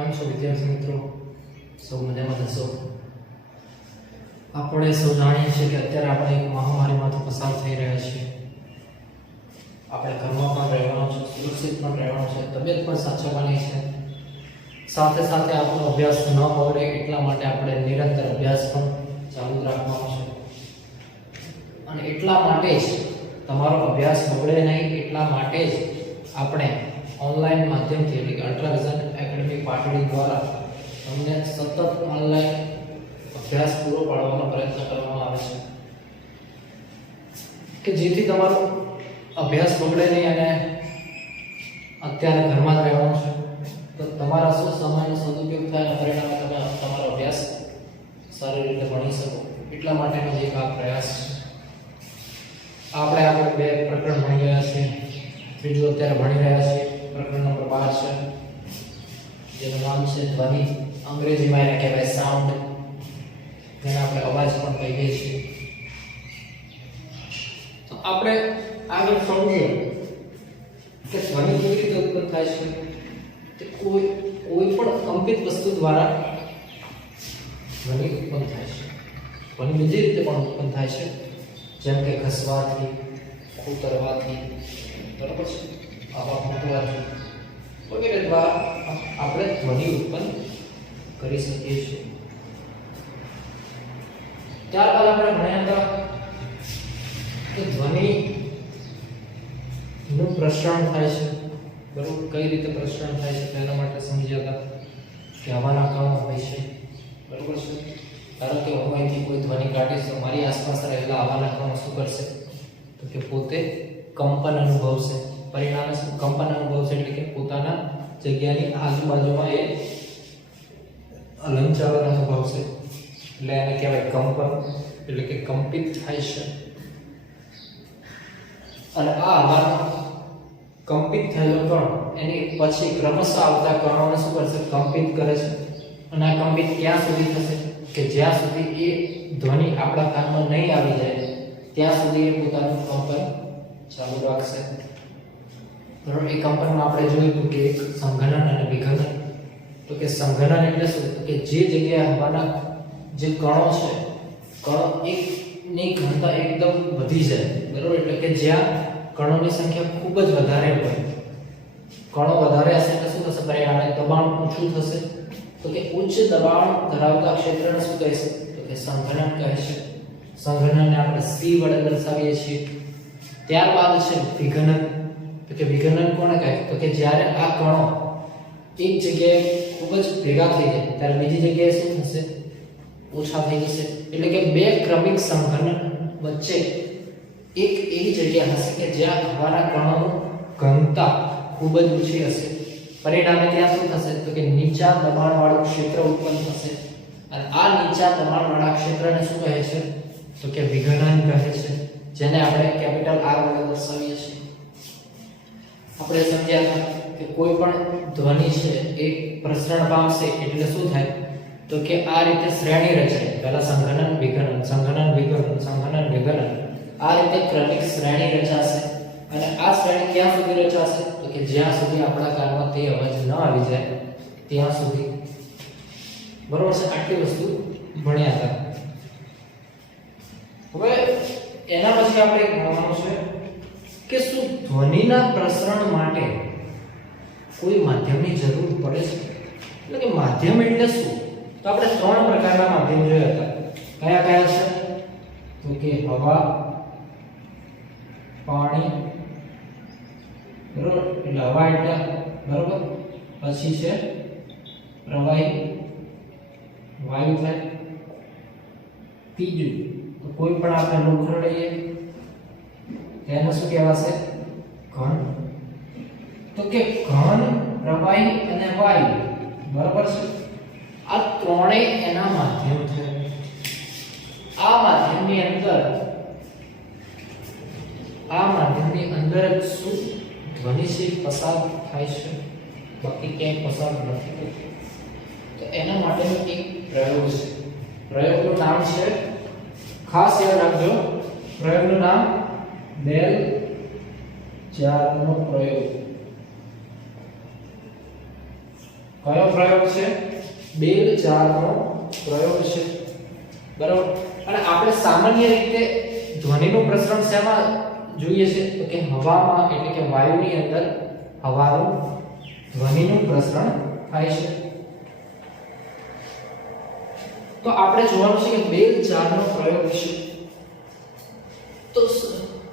કેમ છો વિદ્યાર્થી મિત્રો? સૌ મજામાં થશો? આપણે સૌ જાણીએ છીએ કે અત્યારે આપણે એક મહામારીમાંથી પસાર થઈ રહ્યા છીએ. આપણે ઘરમાં પણ રહેવાનું છે, સુરક્ષિત પણ રહેવાનું છે, તબિયત પણ સાચવવાની છે. સાથે સાથે આપણો અભ્યાસ ન બગડે એટલા માટે આપણે નિરંતર અભ્યાસ પણ ચાલુ રાખવાનો છે. અને એટલા માટે જ તમારો અભ્યાસ બગડે નહીં એટલા માટે જ આપણે ઓનલાઈન માધ્યમથી એટલે કે અલ્ટ્રાવિઝન એકેડમી પાટડી દ્વારા તમને સતત ઓનલાઈન અભ્યાસ પૂરો પાડવાનો પ્રયત્ન કરવામાં આવે છે કે જેથી તમારો અભ્યાસ બગડે નહીં. અને અત્યારે ઘરમાં જ રહેવાનું છે તો તમારા સમયનો સદુપયોગ થાય અને પરિણામે તમે તમારો અભ્યાસ સારી રીતે ભણી શકો એટલા માટેનો જે એક આ પ્રયાસ છે. આપણે આગળ 2 પ્રકરણ ભણી ગયા છીએ, ત્રીજું અત્યારે ભણી રહ્યા છીએ. પ્રકરણ નંબર 12 છે જેનું નામ છે ધ્વનિ. અંગ્રેજીમાં એને કહેવાય સાઉન્ડ, જેને આપણે અવાજ પણ કહીએ છીએ. તો આપણે આગળ સમજીએ કે ધ્વનિ કેવી રીતે ઉત્પન્ન થાય છે. તે કોઈ પણ કંપિત વસ્તુ દ્વારા ધ્વનિ ઉત્પન્ન થાય છે. ધ્વનિ બીજી રીતે પણ ઉત્પન્ન થાય છે, જેમ કે ઘસવાથી, ખૂતરવાથી, બરાબર છે, હવા ફૂંકવાથી વગેરે દ્વારા આપણે ધ્વનિ ઉત્પન્ન કરી શકીએ છીએ. ત્યારબાદ આપણે ભણ્યા હતા કે ધ્વનિનું પ્રસરણ થાય છે. બરોબર, કઈ રીતે પ્રસરણ થાય છે તેના માટે સમજ્યા હતા કે હવાના કણો હોય છે. બરોબર છે, ધારો કે હું અહીંથી કોઈ ધ્વનિ કાઢીશ તો મારી આસપાસ રહેલા હવાના કણો શું કરશે તો કે પોતે કંપન અનુભવશે. પરિણામે કંપન અનુભવશે એટલે કે પોતાના જગ્યાની આજુબાજુમાં એ હલનચલન અનુભવશે. એટલે એને કહેવાય કંપન, એટલે કે કંપિત થાય છે. અને આ હવાનો કંપિત થયેલો કણ એની પછી ક્રમશઃ આવતા કણોને શું કરશે? કંપિત કરે છે. અને આ કંપિત ક્યાં સુધી થશે કે જ્યાં સુધી એ ધ્વનિ આપણા કાનમાં નહીં આવી જાય ત્યાં સુધી એ પોતાનું કંપન ચાલુ રાખશે. બરોબર, એ કંપનમાં આપણે જોયું કે એક સંઘનન અને વિઘનન. તો કે સંઘનન એટલે શું તો કે જે જગ્યાએ હવાના જે કણો છે, કણો એકની ઘનતા એકદમ વધી જાય. બરોબર, એટલે કે જ્યાં કણોની સંખ્યા ખૂબ જ વધારે હોય, કણો વધારે હશે એટલે શું થશે? પરિણામે દબાણ ઓછું થશે. તો કે ઉચ્ચ દબાણ ધરાવતા ક્ષેત્રને શું કહે છે તો કે સંઘનન કહે છે. સંઘનનને આપણે C વડે દર્શાવીએ છીએ. ત્યારબાદ છે વિઘનન. તો કે વિઘનન કોને કહે તો કે જ્યારે આ કણો એક જગ્યાએ ખૂબ જ ભેગા થઈ જાય ત્યારે બીજી જગ્યાએ શું થશે? ઓછા થઈ જશે. એટલે કે 2 ક્રમિક સંઘનન વચ્ચે એક એવી જગ્યા હશે કે જ્યાં હવાના કણોની ઘનતા ખૂબ જ ઓછી હશે. પરિણામે ત્યાં શું થશે તો કે નીચા દબાણવાળું ક્ષેત્ર ઉત્પન્ન થશે. અને આ નીચા દબાણવાળા ક્ષેત્રને શું કહે છે તો કે વિઘનન કહે છે, જેને આપણે કેપિટલ R વડે દર્શાવીએ છીએ. આપણે સમજ્યા હતા કે કોઈ પણ ધ્વનિ છે એ પ્રસરણ પામશે એટલે શું થાય તો કે આ રીતે શ્રેણી રચાય. પહેલા સંઘનન વિઘનન, સંઘનન વિઘનન, સંઘનન વિઘનન, આ રીતે ક્રમિક શ્રેણી રચાશે. અને આ શ્રેણી ક્યાં સુધી રચાશે તો કે જ્યાં સુધી આપણા કાનમાં તે અવાજ ન આવી જાય ત્યાં સુધી. બરોબર છે, આટલી વસ્તુ ભણ્યા હતા. હવે એના પછી આપણે ભણવાનું છે કે શું ધ્વનિના પ્રસરણ માટે કોઈ માધ્યમની જરૂર પડે છે. એટલે કે માધ્યમ એટલે શું તો આપણે 3 પ્રકારના માધ્યમ જોયા હતા. કયા કયા છે તો કે હવા, પાણી, બરોબર, એટલે હવા એટલે બરોબર, પછી છે પ્રવાહી વાયુ થાય, ત્રીજું તો કોઈ પણ આપણે લોખંડ લઈએ તેને શું કહેવાશે? ઘન. તો કે ઘન, પ્રવાહી અને વાયુ, બરાબર છે, આ ત્રણેય એના માધ્યમ છે. આ માધ્યમની અંદર જ શું ધ્વનિ છે પસાર થાય છે, બાકી ક્યાંય પસાર નથી થતું. તો એના માટેનો એક પ્રયોગ છે. પ્રયોગનું નામ છે, ખાસ યાદ રાખજો, પ્રયોગનું નામ બેલ ચાર્કનો પ્રયોગ. કયો પ્રયોગ છે? બેલ જારનો પ્રયોગ છે, બરાબર. અને આપણે સામાન્ય રીતે ધ્વનિનું પ્રસરણ શેમાં જોઈએ છે? તો કે હવામાં, એટલે કે વાયુની અંદર હવાનું ધ્વનિનું પ્રસરણ થાય છે. તો આપણે જોવાનું છે કે બેલ જારનો પ્રયોગ વિશે. તો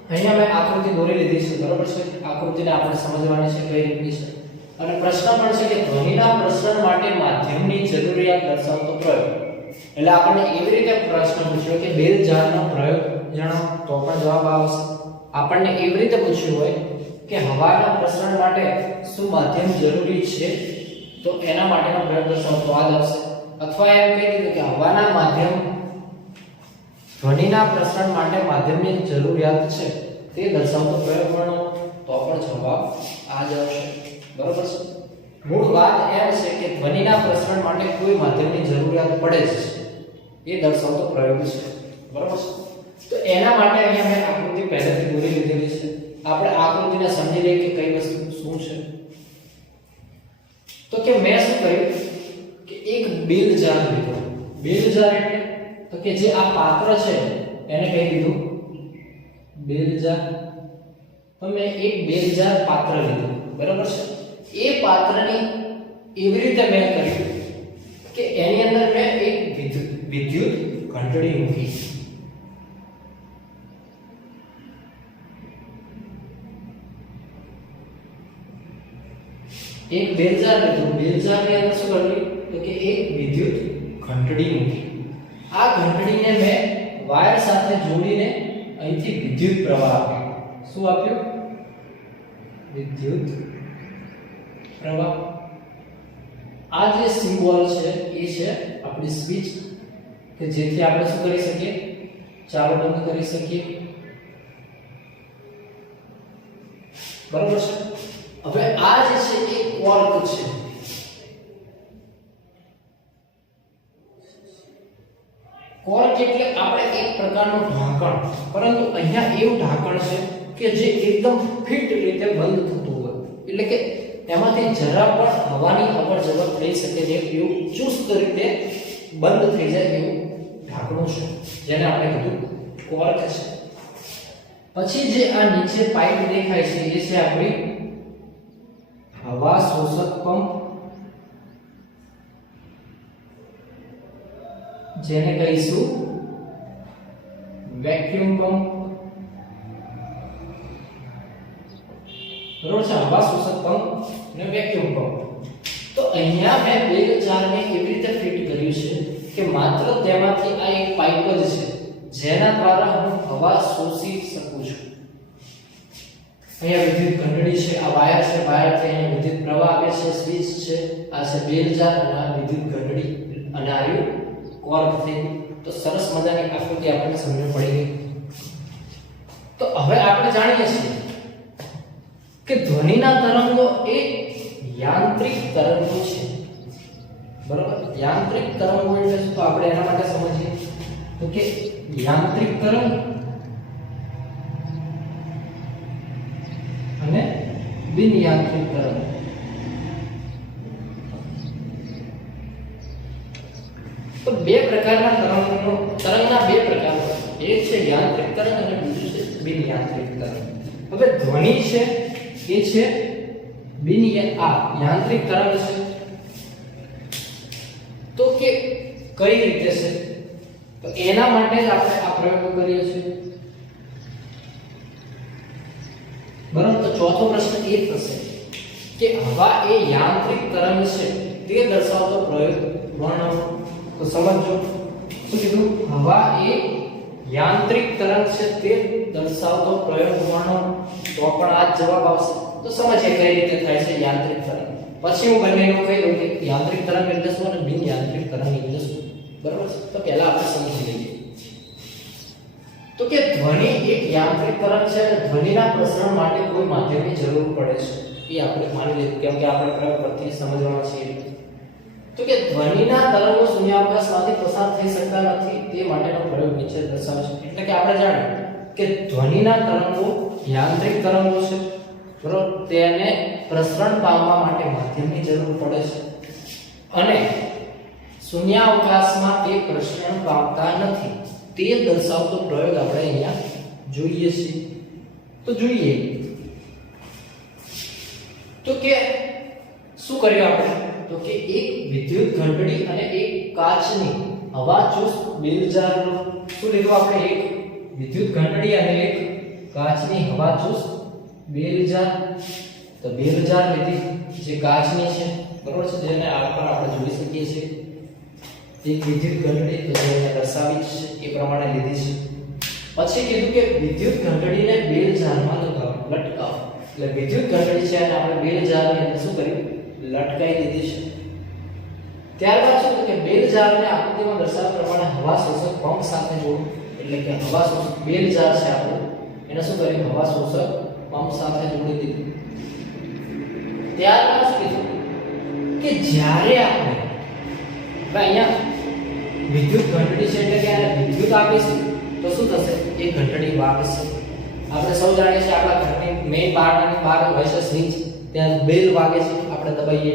અહીંયા મેં આકૃતિ દોરી લીધી છે, બરાબર છે. આકૃતિને આપણે સમજવાની છે કઈ રીતની છે. અને પ્રશ્ન પણ છે કે ધ્વનિના પ્રસરણ માટે માધ્યમની જરૂરિયાત દર્શાવતો પ્રયોગ. એટલે આપણને એવી રીતે પ્રશ્ન પૂછ્યો કે બેલ જારનો પ્રયોગ જણાવો, તો પણ જવાબ આવશે. આપણને એવી રીતે પૂછ્યું હોય કે હવાના પ્રસરણ માટે શું માધ્યમ જરૂરી છે, તો એના માટેનો પ્રયોગ દર્શાવો તો આ આવશે. અથવા એમ કહી દીધું કે હવાના માધ્યમ ધ્વનિના પ્રસરણ માટે માધ્યમની જરૂરિયાત છે તે દર્શાવતો પ્રયોગ વર્ણવો, તો પણ જવાબ આ જ આવશે, બરોબર છે. મૂળ વાત એમ છે કે ધ્વનિના પ્રસરણ માટે કોઈ માધ્યમની જરૂરિયાત પડે છે એ દર્શાવતો પ્રયોગ છે, બરોબર છે. તો એના માટે અહીંયા મેં આકૃતિ પહેલેથી દોરી લીધેલી છે. આપણે આકૃતિને સમજી લઈએ કે કઈ વસ્તુ શું છે. તો કે મેં શું કર્યું કે એક બેલ જાર લીધો. બેલ જાર એટલે તો કે જે આ પાત્ર છે એને કહી દીધું બેલ જાર. તો મેં એક બેલ જાર પાત્ર લીધું, બરાબર છે. એ પાત્રની એવી રીતે મેં કર્યું કે એની અંદર મેં એક વિદ્યુત ઘંટડી મૂકી. એક બેલ જાર લીધું, બેલ જારની અંદર શું કર્યું તો કે એક વિદ્યુત ઘંટડી મૂકી. આ ઘંટડીને મેં વાયર સાથે જોડીને અહીંથી વિદ્યુત પ્રવાહ આપ્યો. શું આપ્યું? વિદ્યુત પ્રવાહ. આ જે સિમ્બોલ છે એ છે આપણી સ્વિચ, કે જેથી આપણે શું કરી શકીએ? ચાલુ બંધ કરી શકીએ, બરાબર છે. હવે આ જે છે એ કોર્ક છે. કોર્ક એટલે આપણે એક પ્રકારનું ઢાંકણ, પરંતુ અહીંયા એવું ઢાંકણ છે કે જે એકદમ ફિટ રીતે બંધ થતું હોય, એટલે કે એમાંથી જરા પણ હવાની અવર જવર થઈ શકે છે એવું ચુસ્ત રીતે બંધ થઈ જાય એવું ઢાંકણું છે, જેને આપણે કીધું કોર્ક છે. પછી જે આ નીચે પાઇપ દેખાય છે એ છે આપણી હવા શોષક પંપ, જેને કહીશું વેક્યુમ પંપ, બરોબર છે. હવા શોષક પંપ અને વેક્યુમ પંપ. તો અહીંયા મેં બેલ જારને એવી રીતે ફિટ કર્યું છે કે માત્ર તેમાંથી આ એક પાઇપ જ છે જેના દ્વારા હું હવા શોષી શકું છું. અહીંયા વિદ્યુત ઘંટડી છે, આ વાયર છે, વાયરથી અહીંયા વિદ્યુત પ્રવાહ આવે છે, સ્વિચ છે, આ છે બેલ જાર અને આ વિદ્યુત ઘંટડી અને આ રહ્યું કોર્ક થઈ. તો સરસ મજાની આકૃતિ આપણને સમજણ પડી ગઈ. તો હવે આપણે જાણીએ છીએ કે ધ્વનિના તરંગો એ યાંત્રિક તરંગો છે, બરાબર. યાંત્રિક તરંગો એટલે શું? તો આપણે એના માટે સમજીએ તો કે યાંત્રિક તરંગ અને બિન યાંત્રિક તરંગ. તો બે પ્રકારના તરંગના બે પ્રકાર છે. એક છે યાંત્રિક તરંગ અને બીજું છે બિન યાંત્રિક તરંગ. હવે ધ્વનિ છે એ છે યાંત્રિક તરંગ છે. તો કે કઈ રીતે છે? તો એના માટે જ આપણે આ પ્રયોગ કરીએ છીએ, બરાબર. તો ચોથો પ્રશ્ન એ થશે કે હવા એ યાંત્રિક તરંગ છે તે દર્શાવતો પ્રયોગ વર્ણવો. તો સમજો શું કીધું? હવા એ યાંત્રિક તરંગ છે તે દર્શાવતો પ્રયોગ વર્ણવો, તો પણ આ જ જવાબ આવશે. તો સમજીએ કઈ રીતે થાય છે યાંત્રિક તરંગ. પછી હું બંનેનું કહી દઉં કે યાંત્રિક તરંગ એટલે શું અને બિન યાંત્રિક તરંગ એટલે શું, બરાબર છે. તો પહેલા આપણે સમજી લઈએ તો કે ધ્વનિ એક યાંત્રિક તરંગ છે અને ધ્વનિના પ્રસરણ માટે કોઈ માધ્યમની જરૂર પડે છે. એ આપણે માની લીધું કેમ કે આપણે પ્રયોગ પરથી સમજવાના છીએ. તો કે ધ્વનિના તરંગો શૂન્યાવકાશમાંથી પસાર થઈ શકતા નથી તે માટેનો પ્રયોગ નીચે દર્શાવે છે. એટલે કે આપણે જાણીએ કે ધ્વનિના તરંગો યાંત્રિક તરંગો છે, બરોબર. તેને પ્રસરણ પામવા માટે માધ્યમની જરૂર પડે છે. અને શૂન્યાવકાશમાં તે પ્રસરણ પામતા નથી તે દર્શાવતો પ્રયોગ આપણે અહીંયા જોઈએ છીએ. તો જોઈએ તો કે શું કર્યું આપણે? તો કે એક વિદ્યુત ઘંટડી અને એક કાચની હવાચુસ્ત બેલજારનો શું લીધું આપણે? એક વિદ્યુત ઘંટડી અને એક કાચની હવાચુસ્ત બેલજાર. તો બેલજાર લીધી જે કાચની છે, બરોબર છે, જેને આકાર આપણે જોડી શકીએ છીએ. એક વિદ્યુત ઘંટડી તો જેને દર્શાવી છે એ પ્રમાણે લીધી છે. પછી કીધું કે વિદ્યુત ઘંટડીને બેલજારમાં લટકાવો. એટલે વિદ્યુત ઘંટડી છે અને આપણે બેલજારની અંદર શું કર્યું? લટકાવી દીધી છે. ત્યારબાદ શું કે બેલજારને આકૃતિમાં દર્શાવ્યા પ્રમાણે હવા શોષક પંપ સાથે જોડો. એટલે કે હવા શોષક બેલજાર છે આપણું, એને શું કર્યું? હવા શોષક પંપ સાથે જોડી દીધું. ત્યારબાદ શું કીધું કે જ્યારે આપણે અહીંયા વિદ્યુત ઘંટડી છે એટલે કે આને વિદ્યુત આપીશું તો શું થશે? એ ઘંટડી વાગશે. આપણે સૌ જાણીએ છીએ આપણા ઘરની મેઇન બારણાની બહાર હોય છે સ્વિચ, ત્યાં બેલ વાગે છે, આપણે દબાઈએ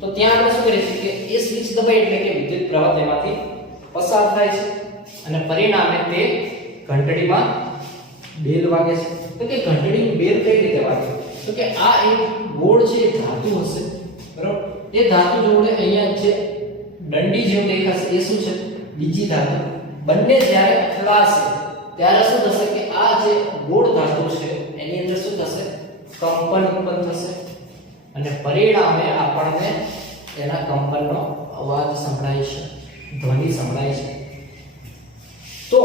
તો ત્યાં આપણે શું કરીએ છીએ કે એ સ્વિચ દબાઈએ એટલે કે વિદ્યુત પ્રવાહ તેમાંથી પસાર થાય છે અને પરિણામે તે ઘંટડીમાં બેલ વાગે છે. તો કે ઘંટડીની બેલ કઈ રીતે વાગે? તો કે આ એક ગોળ છે એ ધાતુ હશે, બરાબર? એ ધાતુ જોડે અહીંયા છે દંડી જેવું દેખાશે, એ શું છે? બીજી ધાતુ. બંને જ્યારે અથડાશે ત્યારે શું થશે કે આ જે ગોળ ધાતુ છે એની અંદર શું થશે? કંપન ઉત્પન્ન થશે અને પરિણામે આપણને એના કંપનનો અવાજ સંભળાય છે, ધ્વનિ સંભળાય છે. તો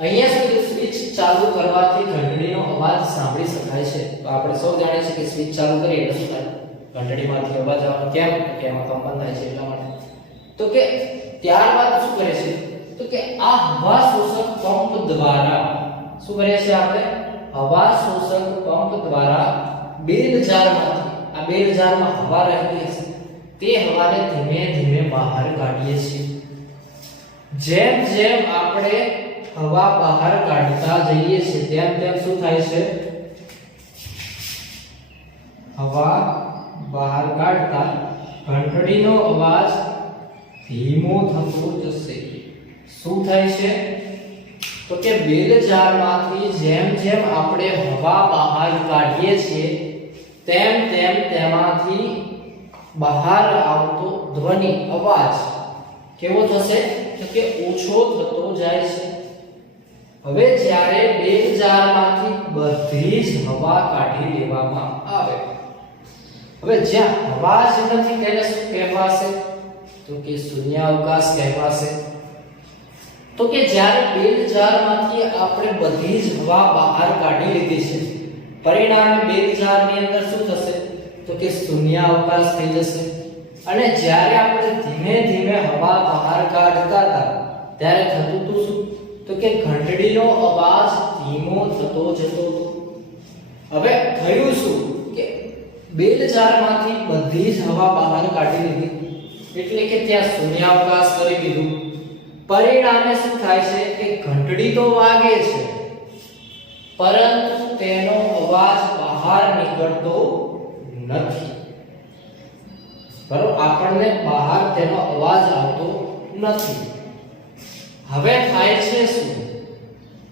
અહીંયા સુધી સ્વિચ ચાલુ કરવાથી ઘંટડીનો અવાજ સાંભળી શકાય છે. તો આપણે સૌ જાણીએ છીએ કે સ્વિચ ચાલુ કરીએ એટલે શું થાય? ઘંટડીમાંથી અવાજ આવે. કેમ? કે એમાં કંપન થાય છે એટલા માટે. તો કે ત્યારબાદ શું કરે છે? તો કે આ હવા શોષક પંપ દ્વારા શું કરે છે? આપણે હવા શોષક પંપ દ્વારા બેલજારમાંથી, આ બેલજારમાં હવા રહેલી છે તે હવાને ધીમે ધીમે બહાર કાઢીએ છીએ. જેમ જેમ આપણે હવા બહાર કાઢતા જઈએ છીએ તેમ તેમ શું થાય છે? હવા બહાર કાઢતા ઘંટડીનો અવાજ ધીમો થતો જશે. શું થાય છે? તો કે બેલજારમાંથી જેમ જેમ આપણે હવા બહાર કાઢીએ છીએ તેમ તેમ તેમાંથી બહાર આવતો ધ્વનિ અવાજ કેવો થશે? તો કે ઓછો થતો જાય છે. હવે જ્યારે બેલજારમાંથી બધી જ હવા કાઢી લેવામાં આવે, હવે જ્યાં હવા જ નથી તેને શું કહેવાશે? તો કે શૂન્યાવકાશ કહેવાશે. તો કે જ્યારે બેલજારમાંથી આપણે બધી જ હવા બહાર કાઢી લીધી છે પરિણામે બેલજારની અંદર શું થશે? તો કે શૂન્યાવકાશ થઈ જશે. અને જ્યારે આપણે ધીમે ધીમે હવા બહાર કાઢતા હતા ત્યારે થતું હતું શું? તો કે ઘંટડીનો અવાજ ધીમો થતો જતો હતો. હવે થયું શું કે બેલજારમાંથી બધી જ હવા બહાર કાઢી લીધી એટલે કે ત્યાં શૂન્યાવકાશ કરી દીધું. પરિણામે શું થાય છે કે ઘંટડી તો વાગે છે પરંતુ તેનો અવાજ બહાર નીકળતો નથી. બરોબર? આપણને બહાર તેનો અવાજ આવતો નથી. હવે થાય છે શું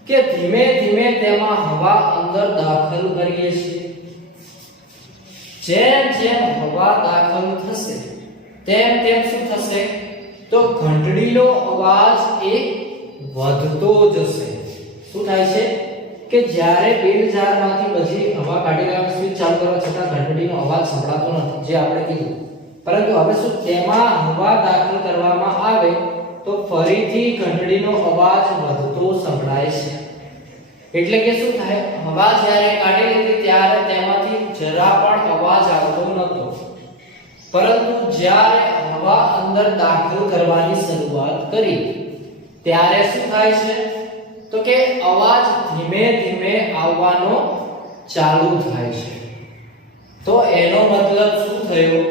કે ધીમે ધીમે તેમાં હવા અંદર દાખલ કરીએ છીએ. જેમ જેમ હવા દાખલ થશે તેમ તેમ શું થશે? તો ઘંટડીનો અવાજ એ વધતો જશે. શું થાય છે કે જ્યારે બેલજારમાંથી બધી હવા કાઢી લેવાની સ્વિચ ચાલુ કરવા છતાં ઘંટડીનો અવાજ સંભળાતો નથી, જે આપણે કીધું. પરંતુ હવે શું તેમાં હવા દાખલ કરવામાં આવે તો ફરીથી ઘંટડીનો અવાજ વધતો સંભળાય છે. એટલે કે શું થાય? હવા જ્યારે કાઢી લીધી ત્યારે તેમાંથી જરા પણ અવાજ આવતો નહોતો, પરંતુ જ્યારે હવા અંદર દાખલ કરવાની શરૂઆત કરી ત્યારે શું થાય છે? તો કે અવાજ ધીમે ધીમે આવવાનો ચાલુ થાય છે. તો એનો મતલબ શું થયો?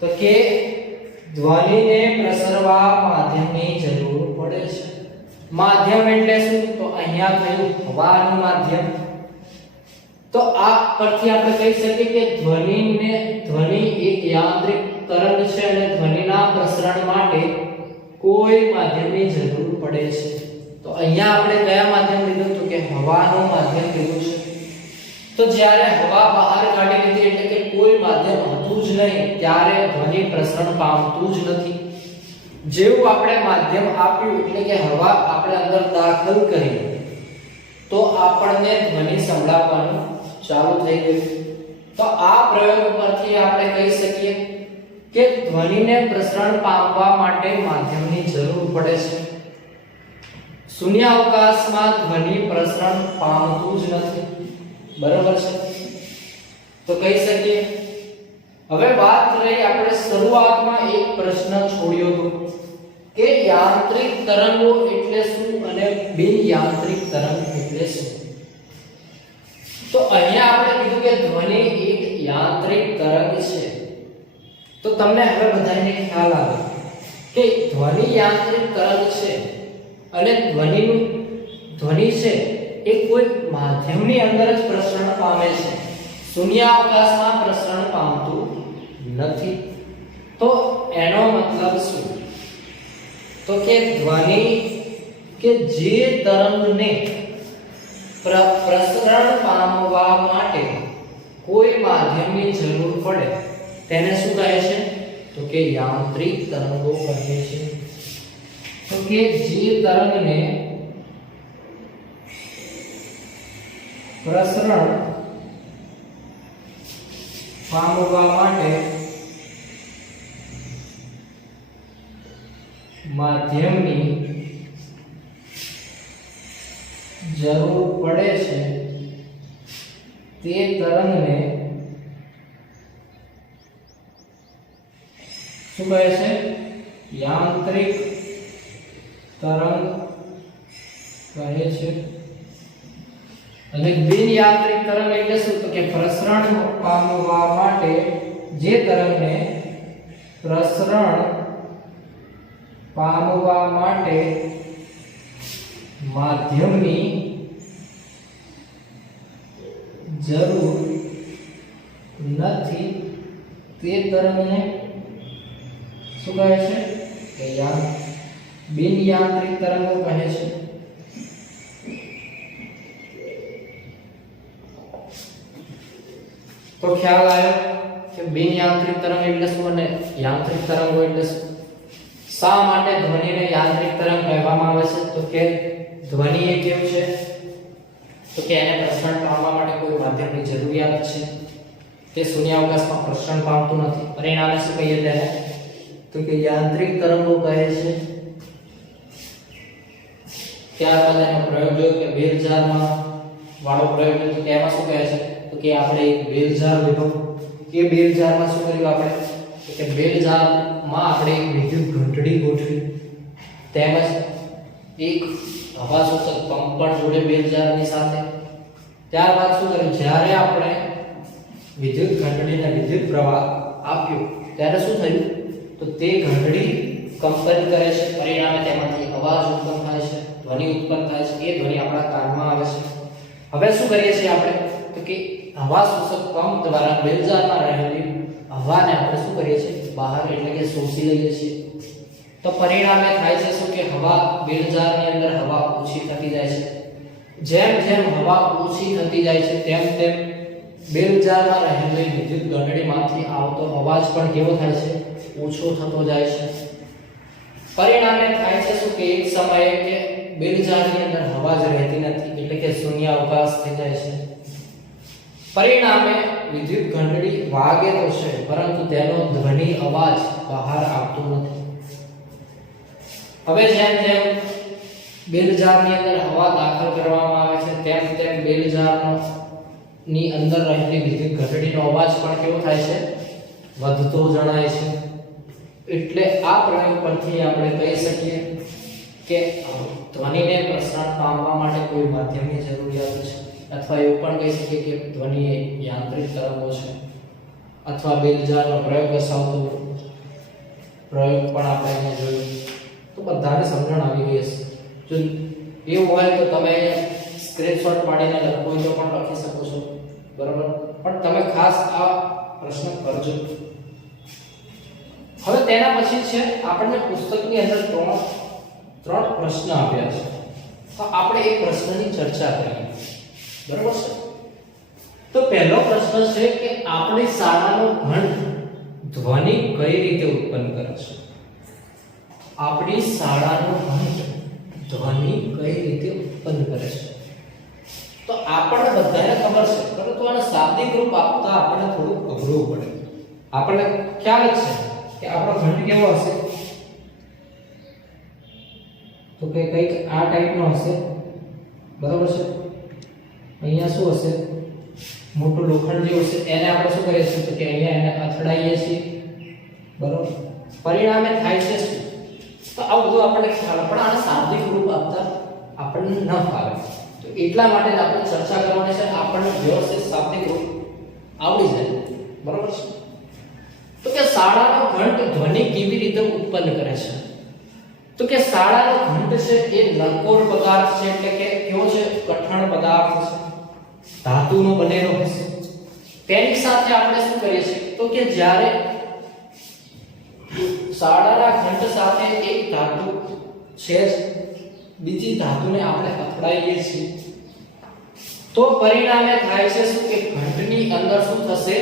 તો કે ધ્વનિને પ્રસરવા માધ્યમની જરૂર પડે છે. માધ્યમ એટલે શું? તો અહીંયા થયું હવાનું માધ્યમ. તો આ પરથી આપણે કહી શકીએ કે ધ્વનિ એક યાંત્રિક તરંગ છે અને ધ્વનિના પ્રસરણ માટે કોઈ માધ્યમની જરૂર પડે છે. તો અહીંયા આપણે કયા માધ્યમ લીધું તો કે હવાનું માધ્યમ લીધું છે. તો જ્યારે હવા બહાર કાઢી લીધી એટલે કે કોઈ માધ્યમ હતું જ નહીં ત્યારે ધ્વનિ પ્રસરણ પામતું જ નથી. જેવું આપણે માધ્યમ આપ્યું એટલે કે હવા આપણે અંદર દાખલ કરી તો આપણને ધ્વનિ સંભળાવવાનું ચાલુ થઈ ગયું. તો આ પ્રયોગ પરથી આપણે કહી શકીએ કે ધ્વનિને પ્રસરણ પામવા માટે માધ્યમની જરૂર પડે છે. શૂન્યાવકાશમાં ધ્વનિ પ્રસરણ પામતું જ નથી. બરાબર છે? તો કહી શકીએ. હવે વાત રહી આપણે શરૂઆતમાં એક પ્રશ્ન છોડ્યો હતો કે યાંત્રિક તરંગો એટલે શું અને બિન યાંત્રિક તરંગ એટલે શું. તો અહીંયા આપણે કીધું કે ધ્વનિ એક યાંત્રિક તરંગ છે. તો તમને હવે બધાને ખ્યાલ આવે કે ધ્વનિ યાંત્રિક તરંગ છે અને ધ્વનિ છે એ કોઈ માધ્યમની અંદર જ પ્રસરણ પામે છે, શૂન્યાવકાશમાં પ્રસરણ પામતું નથી. તો એનો મતલબ શું? તો કે ધ્વનિ કે જે તરંગને પ્રસરણ પામવા માટે કોઈ માધ્યમની જરૂર પડે તેને શું કહે છે? તો કે યાંત્રિક તરંગો કહે છે. તો કે જે તરંગને પ્રસરણ પામવા માટે માધ્યમની જરૂર પડે છે તે તરંગને શું કહે છે? યાંત્રિક તરંગ કહે છે. અને બિન યાંત્રિક તરંગ એટલે શું? તો કે પ્રસરણ પામવા માટે જે તરંગને પ્રસરણ પામવા માટે માધ્યમની જરૂર નથી તે તરંગને શું કહે છે? કે બિન યાંત્રિક તરંગો કહે છે. તો ખ્યાલ આવ્યો કે બિન યાંત્રિક તરંગ એટલે શું અને યાંત્રિક તરંગો એટલે શું. શા માટે ધ્વનિને યાંત્રિક તરંગ કહેવામાં આવે છે? તો કે ધ્વનિ એ કેવું છે? તો કે એને પ્રસરણ પામવા માટે કોઈ માધ્યમની જરૂરિયાત છે. તે શૂન્યાવકાશમાં પ્રસરણ પામતું નથી. પરિણામે શું કહીએ તેને? તો કે યાંત્રિક તરંગો કહે છે. ત્યારબાદ એનો પ્રયોગ જોયો કે બેલજારમાં વાળો પ્રયોગ જોયો. તો એમાં શું કહે છે? તો કે આપણે એક બેલજાર લીધો. એ બેલજારમાં શું કર્યું આપણે? તો કે બેલજારમાં આપણે એક વિદ્યુત ઘંટડી ગોઠવી તેમજ એક હવા શોષક પંપ પણ જોડે બેલજારની સાથે. ત્યારબાદ શું કર્યું? જ્યારે આપણે વિદ્યુત ઘંટડીને વિદ્યુત પ્રવાહ આપ્યો ત્યારે શું થયું? તો તે ઘંટડી કંપન કરે છે. પરિણામે તેમાંથી અવાજ ઉત્પન્ન થાય છે, ધ્વનિ ઉત્પન્ન થાય છે. એ ધ્વનિ આપણા કાનમાં આવે છે. હવે શું કરીએ છીએ આપણે? તો કે હવા શોષક પંપ દ્વારા બેલજારમાં રહેલી હવાને આપણે શું કરીએ છીએ? બહાર એટલે કે શોષી લઈએ છીએ. તો પરિણામે થાય છે શું? કે હવા બેલજારની અંદર હવા ઓછી થતી જાય છે. જેમ જેમ હવા ઓછી થતી જાય છે તેમ તેમ બેલજારમાં રહેલી વિદ્યુત ઘંટડીમાંથી આવતો અવાજ પણ કેવો થાય છે? ઓછો થતો જાય છે. પરિણામે થાય છે શું? કે એક સમયે કે બેલજારની અંદર હવા જ રહેતી નથી એટલે કે શૂન્યાવકાશ થઈ જાય છે. પરિણામે વિદ્યુત ઘંટડી વાગે તો છે પરંતુ તેનો ધ્વનિ અવાજ બહાર આવતો નથી. હવે જેમ જેમ બેલજારની અંદર હવા દાખલ કરવામાં આવે છે તેમ તેમ બેલજારની અંદર રહેલી વિદ્યુત ઘંટડીનો અવાજ પણ કેવો થાય છે? વધતો જણાય છે. એટલે આ પ્રયોગ પરથી આપણે કહી શકીએ કે ધ્વનિને પ્રસરણ પામવા માટે કોઈ માધ્યમની જરૂરિયાત છે. અથવા એવું પણ કહી શકીએ કે ધ્વનિ એ યાંત્રિક તરંગો છે. અથવા બેલજારનો પ્રયોગ દર્શાવતો પ્રયોગ પણ આપણે અહીંયા જોયું. તો બધાને સમજણ આવી ગઈ હશે. જો એવું હોય તો તમે સ્ક્રીનશોટ પાડીને લખો તો પણ લખી શકો છો. બરાબર? પણ તમે ખાસ આ પ્રશ્ન કરજો. હવે તેના પછી છે આપણને પુસ્તકની અંદર ત્રણ પ્રશ્ન આપ્યા છે, તો આપણે એ પ્રશ્નની ચર્ચા કરીએ, બરાબર છે? તો પહેલો પ્રશ્ન છે કે આપણી શાળાનો ઘંટ ધ્વનિ કઈ રીતે ઉત્પન્ન કરે છે? આપણી શાળાનો ઘંટ ધ્વનિ કઈ રીતે ઉત્પન્ન કરે છે? તો આપણને બધાને ખબર છે, પરંતુ આને શાબ્દિક રૂપ આપતા આપણને થોડું અઘરું પડે. આપણને ખ્યાલ જ છે કે આપણો ઘંટ કેવો હશે, તો કે કંઈક આ ટાઈપનો હશે, બરાબર છે? અહીંયા શું હશે, મોટું લોખંડ જેવું હશે, એને આપણે શું કરીએ છીએ તો કે અહીંયા એને અથડાઈએ છીએ, બરાબર? પરિણામે થાય છે શું? તો આ બધું આપણને ખ્યાલ, પણ આને શાબ્દિક રૂપ આપતા આપણને ન ફાવે. તો એટલા માટે જ આપણે ચર્ચા કરવાની છે, આપણને વ્યવસ્થિત શાબ્દિક રૂપ આવડી જાય, બરાબર છે? તો કે શાળાનો ઘંટ ધ્વનિ કેવી રીતે ઉત્પન્ન કરે છે? તો કે શાળાનો ઘંટ છે એ નકોર પદાર્થ છે, એટલે કે કેવો છે, કઠણ પદાર્થ છે, ધાતુનો બનેલો હશે. તેની સાથે આપણે શું કરીએ છીએ તો કે જ્યારે શાળાના ઘંટ સાથે એક ધાતુ છે, બીજી ધાતુને આપણે અથડાઈએ છીએ, તો પરિણામે થાય છે શું કે ઘંટની અંદર શું થશે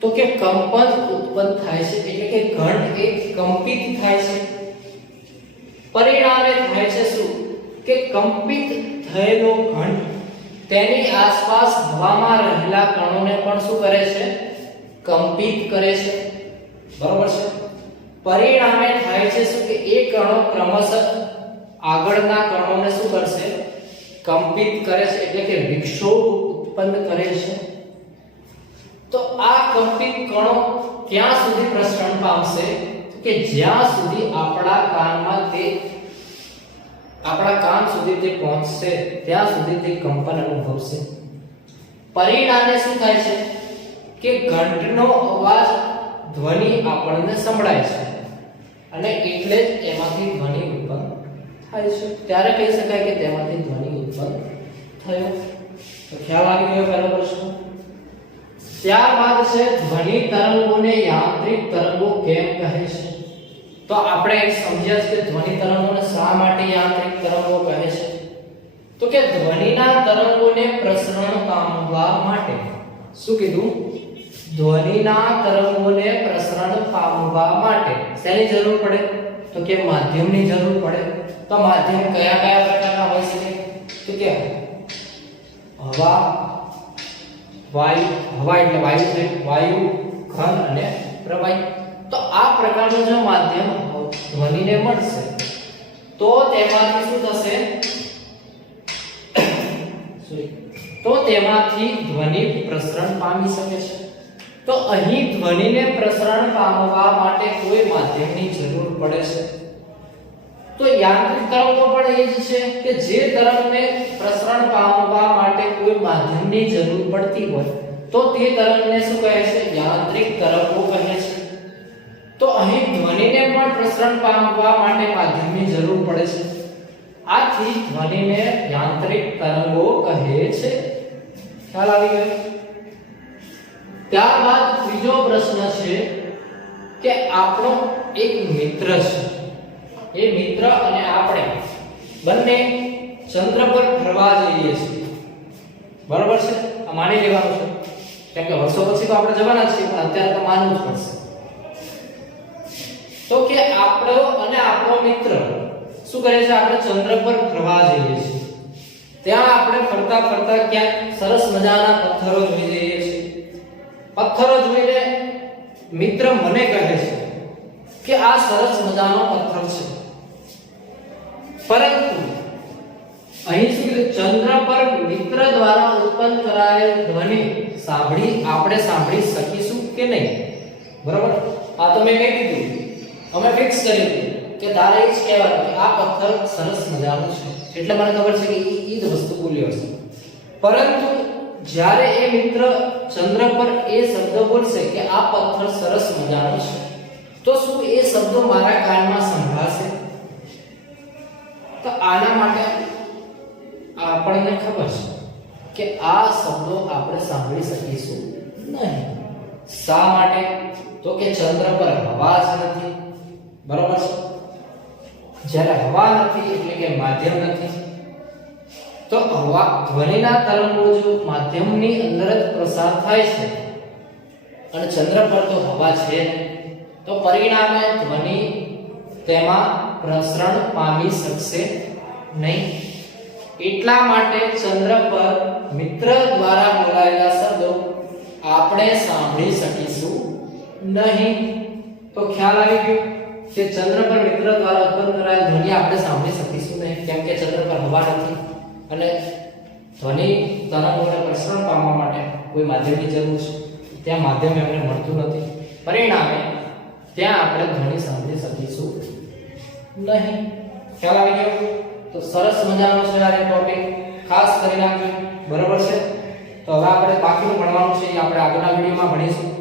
તો કે કંપન ઉત્પન્ન થાય છે, એટલે કે ઘંટ એક કંપિત થાય છે. પરિણામે થાય છે શું કે કંપિત થયેલો ઘંટ તેની આસપાસ હવામાં રહેલા કણોને પણ શું કરે છે, કંપિત કરે છે, બરોબર છે? પરિણામે થાય છે શું કે એ કણો ક્રમશઃ આગળના કણોને શું કરશે, કંપિત કરે છે, એટલે કે વિક્ષોભ ઉત્પન્ન કરે છે. તો આ કંપિત કણો ક્યાં સુધી પ્રસરણ પામશે કે જ્યાં સુધી આપણા કાન સુધી તે પહોંચશે ત્યાં સુધી તે કંપન અનુભવશે. પરિણામે શું થાય છે કે ઘંટનો અવાજ ધ્વનિ આપણને સંભળાય છે અને એટલે જ એમાંથી ધ્વનિ ઉત્પન્ન થાય છે. ત્યારે કહી શકાય કે તેમાંથી ધ્વનિ ઉત્પન્ન થયો. તો ખ્યાલ આવી ગયો પહેલો પ્રશ્ન. ત્યારબાદ છે ધ્વનિ તરંગોને યાંત્રિક તરંગો કેમ કહે છે? તો આપણે સમજ્યા છે કે ધ્વનિ તરંગોને શા માટે યાંત્રિક તરંગો કહે છે? તો કે ધ્વનિના તરંગોને પ્રસરણ પામવા માટે શું કીધું? ધ્વનિના તરંગોને પ્રસરણ પામવા માટે શેની જરૂર પડે? તો કે માધ્યમની જરૂર પડે. તો માધ્યમ કયા કયા પ્રકારના હોઈ શકે? તો કે હવા, હવા એટલે વાયુ છે, વાયુ, ઘન અને પ્રવાહી. તો આ પ્રકારનું જો માધ્યમ ધ્વનિને મળશે તો તેમાંથી શું થશે? તો તેમાંથી ધ્વનિ પ્રસરણ પામી શકે છે. તો અહીં ધ્વનિને પ્રસરણ પામવા માટે કોઈ માધ્યમની જરૂર પડે છે. તો યાંત્રિક તરંગો પણ એ જ છે કે જે તરંગને પ્રસરણ પામવા માટે કોઈ માધ્યમની જરૂર પડતી હોય તો તે તરંગને શું કહે છે? યાંત્રિક તરંગો કહે છે. તો અહીં ધ્વનિને પણ પ્રસરણ પામવા માટે માધ્યમની જરૂર પડે છે. આથી ધ્વનિને યાંત્રિક તરંગો કહે છે. ખ્યાલ આવી ગયો? ત્યારબાદ ત્રીજો પ્રશ્ન છે કે આપણો એક મિત્ર છે, એ મિત્ર અને આપણે બંને ચંદ્ર પર ફરવા જઈએ છીએ, બરાબર છે? આ માની લેવાનું છે, કેમ કે વર્ષો પછી તો આપણે જવાના છીએ, પણ અત્યારે તો માનવું જ પડશે. તો કે આપણો અને આપણો મિત્ર શું કરે છે? આપણે ચંદ્ર પર ફરવા જઈએ છીએ. ત્યાં આપણે ફરતા ફરતા ક્યાંક સરસ મજાના પથ્થરો જોઈ જઈએ છીએ. પથ્થરો જોઈને મિત્ર મને કહે છે કે આ સરસ મજાનો પથ્થર છે. પરંતુ અહીં શું ચંદ્ર પર મિત્ર દ્વારા ઉત્પન્ન કરાયેલ ધ્વનિ આપણે સાંભળી શકીશું કે નહીં? બરાબર? આ તો મેં કહી દીધું, અમે ફિક્સ કરી દીધું કે તારે એ જ કહેવાનું કે આ પથ્થર સરસ મજાનો છે, એટલે મને ખબર છે કે એ જ વસ્તુ બોલ્યો છે. પરંતુ જ્યારે એ મિત્ર ચંદ્ર પર એ શબ્દ બોલશે કે આ પથ્થર સરસ મજાનો છે, તો શું એ શબ્દો મારા કાનમાં સંભળાશે? તો આના માટે આપણને ખબર છે કે આ શબ્દો આપણે સાંભળી શકીશું નહીં. શા માટે? તો કે ચંદ્ર પર હવા જ નથી, બરાબર છે? જ્યારે હવા નથી એટલે કે માધ્યમ નથી, તો હવા ધ્વનિના તરંગો જો માધ્યમની અંદર જ પ્રસાર થાય છે અને ચંદ્ર પર તો હવા છે નહીં, તો પરિણામે ધ્વનિ તેમાં પ્રસરણ પામી શકશે નહીં. એટલા માટે ચંદ્ર પર મિત્ર દ્વારા બોલાયેલા શબ્દો આપણે સાંભળી શકીશું નહીં. તો ખ્યાલ આવી ગયો કે ચંદ્ર પર મિત્ર દ્વારા ઉત્પન્ન કરાયેલ ધ્વનિ આપણે સાંભળી શકીશું નહીં, કેમ કે ચંદ્ર પર હવા નથી અને ધ્વનિ તરંગોને પ્રસરણ પામવા માટે કોઈ માધ્યમની જરૂર છે, ત્યાં માધ્યમ એમને મળતું નથી. પરિણામે ત્યાં આપણે ધ્વનિ સાંભળી શકીશું નહીં. ખ્યાલ આવી ગયો? તો સરસ મજાનો છે આ ટોપિક, ખાસ કરી નાખજો, બરાબર છે? તો હવે આપણે બાકીનું ભણવાનું છે એ આપણે આગળના વિડીયોમાં ભણીશું.